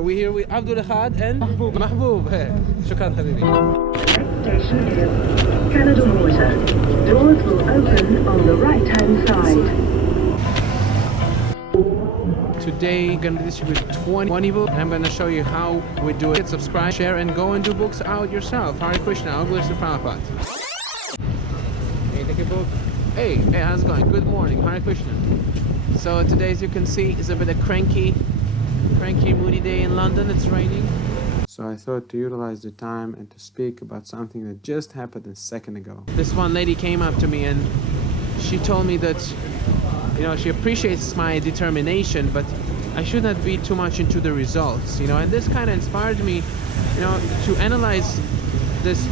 We're here with Abdul Ahad and Mahbub. Hey, shukran habibi. Next station is Canada Water. Doors will open on the right-hand side. Today I'm gonna distribute 20 books and I'm gonna show you how we do it. Subscribe, share, and go and do books out yourself. Hare Krishna, all glories to Prabhupada. Hey, take a book. Hey, how's it going? Good morning, Hare Krishna. So today, as you can see, is a bit of cranky, moody day in London. It's raining. So I thought to utilize the time and to speak about something that just happened a second ago. This one lady came up to me and she told me that, you know, she appreciates my determination, but I should not be too much into the results, you know, and this kind of inspired me, you know, to analyze this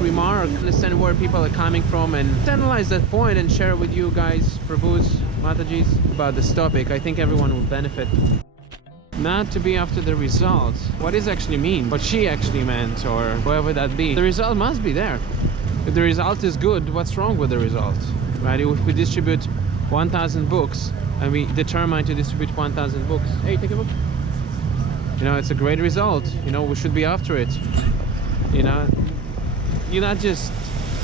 remark, understand where people are coming from, and analyze that point and share with you guys, Prabhus, Matajis, about this topic. I think everyone will benefit. Not to be after the results. What does actually mean? What she actually meant, or whoever that be. The result must be there. If the result is good, what's wrong with the result? Right? If we distribute 1,000 books and we determine to distribute 1,000 books. Hey, take a book. You know, it's a great result. You know, we should be after it. You know, you're not just,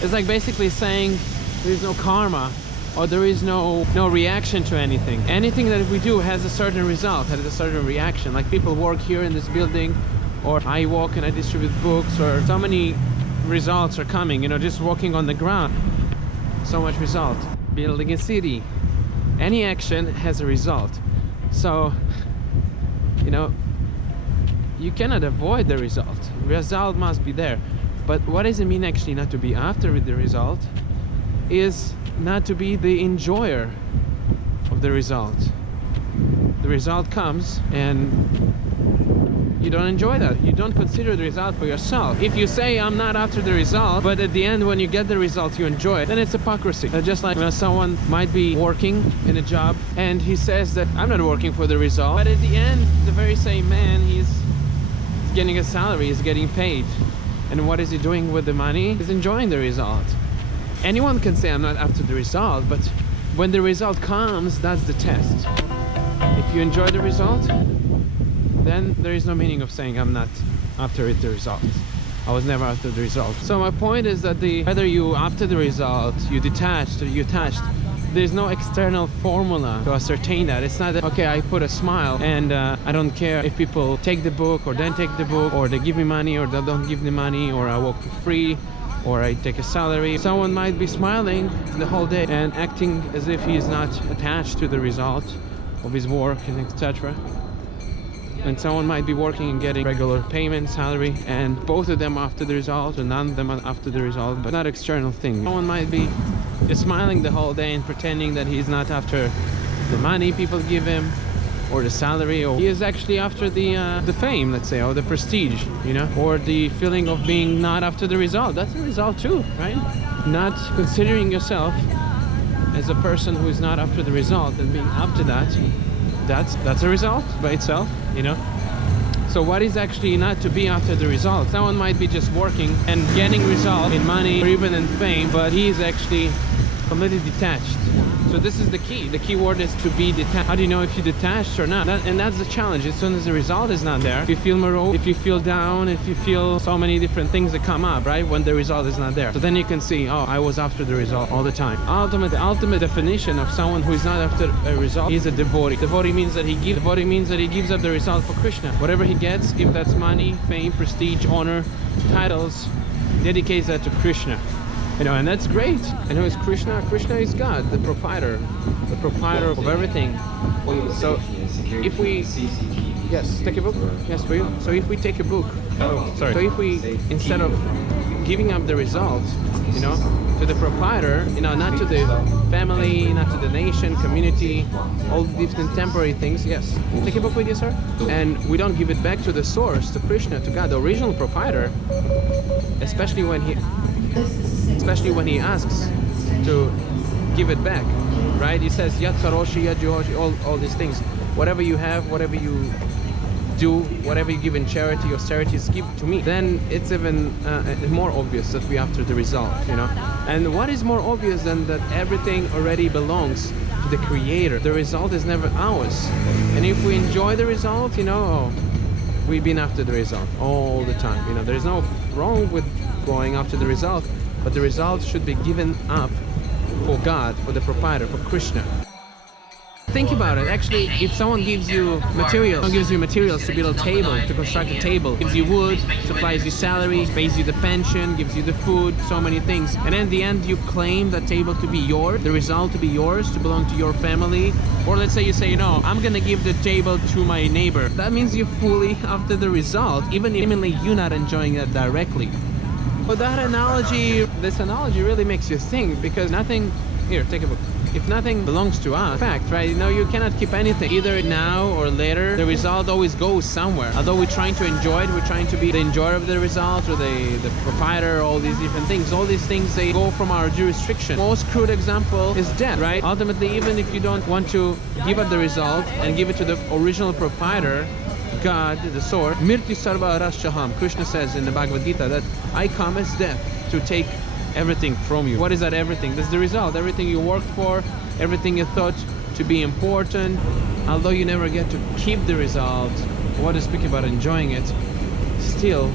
it's like basically saying there's no karma or there is no reaction to anything. Anything that we do has a certain result, has a certain reaction. Like people work here in this building, or I walk and I distribute books, or so many results are coming, you know, just walking on the ground. So much result. Building a city. Any action has a result. So, you know, you cannot avoid the result. Result must be there. But what does it mean actually not to be after the result? Is not to be the enjoyer of the result. The result comes and you don't enjoy that. You don't consider the result for yourself. If you say I'm not after the result, but at the end when you get the result you enjoy it, then it's hypocrisy. Just like, you know, someone might be working in a job and he says that I'm not working for the result, but at the end the very same man, he's getting a salary, he's getting paid. And what is he doing with the money? He's enjoying the result. Anyone can say I'm not after the result, but when the result comes, that's the test. If you enjoy the result, then there is no meaning of saying I'm not after the result. I was never after the result. So my point is that whether you after the result, you detached or you attached, there's no external formula to ascertain that. It's not that, okay, I put a smile and I don't care if people take the book or don't take the book, or they give me money or they don't give me money, or I walk for free, or I take a salary. Someone might be smiling the whole day and acting as if he is not attached to the result of his work and etc. And someone might be working and getting regular payment, salary, and both of them after the result, or none of them are after the result, but not external thing. Someone might be just smiling the whole day and pretending that he's not after the money people give him, or the salary, or he is actually after the fame, let's say, or the prestige, you know, or the feeling of being not after the result. That's a result too, right? Not considering yourself as a person who is not after the result and being up to that, that's a result by itself, you know. So what is actually not to be after the result? Someone might be just working and getting result in money or even in fame, but he is actually completely detached. So this is the key. The key word is to be detached. How do you know if you're detached or not? And that's the challenge. As soon as the result is not there, if you feel morose, if you feel down, if you feel so many different things that come up, right? When the result is not there. So then you can see, oh, I was after the result all the time. The ultimate definition of someone who is not after a result is a devotee. Devotee means that he gives up the result for Krishna. Whatever he gets, if that's money, fame, prestige, honor, titles, dedicates that to Krishna. You know, and that's great. And who is Krishna? Krishna is God, the proprietor of everything. So if we, yes, take a book. Yes, for you. So if we take a book, so if we, instead of giving up the result, you know, to the proprietor, you know, not to the family, not to the nation, community, all different temporary things, yes. Take a book with you, sir. And we don't give it back to the source, to Krishna, to God, the original proprietor, especially when he asks to give it back, right? He says Yad Karoshi, Yad Jehoshi, all these things. Whatever you have, whatever you do, whatever you give in charity, austerities, give to me. Then it's even more obvious that we after the result, you know. And what is more obvious than that everything already belongs to the Creator? The result is never ours. And if we enjoy the result, you know, we've been after the result all the time. You know, there's no wrong with going after the result, but the result should be given up for God, for the proprietor, for Krishna. Think about it. Actually, if someone gives you materials to build a table, to construct a table, gives you wood, supplies you salary, pays you the pension, gives you the food, so many things, and in the end you claim that table to be yours, the result to be yours, to belong to your family, or let's say you say, no, I'm gonna give the table to my neighbor. That means you're fully after the result, even if you're not enjoying it directly. But this analogy really makes you think, because nothing, here, take a book. If nothing belongs to us, fact, right? You know, you cannot keep anything, either now or later. The result always goes somewhere. Although we're trying to enjoy it, we're trying to be the enjoyer of the result, or the proprietor, all these different things. All these things, they go from our jurisdiction. Most crude example is death, right? Ultimately, even if you don't want to give up the result and give it to the original proprietor, God, the source, Mirti Sarva Arashaham, Krishna says in the Bhagavad Gita that I come as death to take everything from you. What is that everything? That's the result. Everything you worked for, everything you thought to be important, although you never get to keep the result, what to speak about enjoying it, still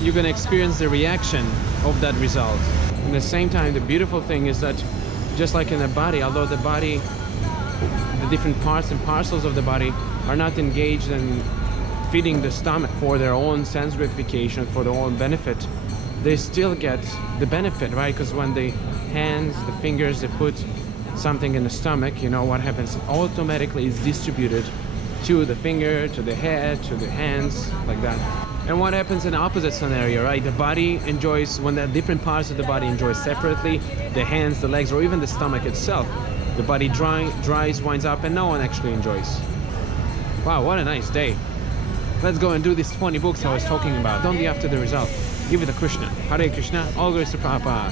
you're gonna experience the reaction of that result. At the same time, the beautiful thing is that just like in the body, although the body, the different parts and parcels of the body are not engaged in feeding the stomach for their own sense gratification, for their own benefit, they still get the benefit, right? Because when the hands, the fingers, they put something in the stomach, you know what happens? Automatically it's distributed to the finger, to the head, to the hands, like that. And what happens in the opposite scenario, right? The body enjoys, when the different parts of the body enjoy separately, the hands, the legs, or even the stomach itself, the body dries, winds up, and no one actually enjoys. Wow, what a nice day. Let's go and do these 20 books I was talking about. Don't be after the result. Give it to Krishna. Hare Krishna. All glories to Prabhupada.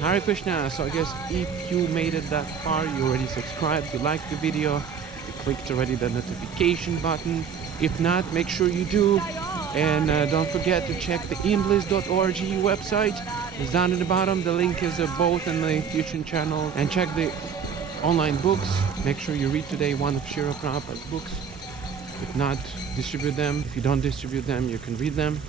Hare Krishna. So I guess if you made it that far, you already subscribed, you liked the video, you clicked already the notification button. If not, make sure you do. And don't forget to check the imbliss.org website. It's down at the bottom. The link is both in the YouTube channel. And check the online books. Make sure you read today one of Srila Prabhupada's books. If not, distribute them. If you don't distribute them, you can read them.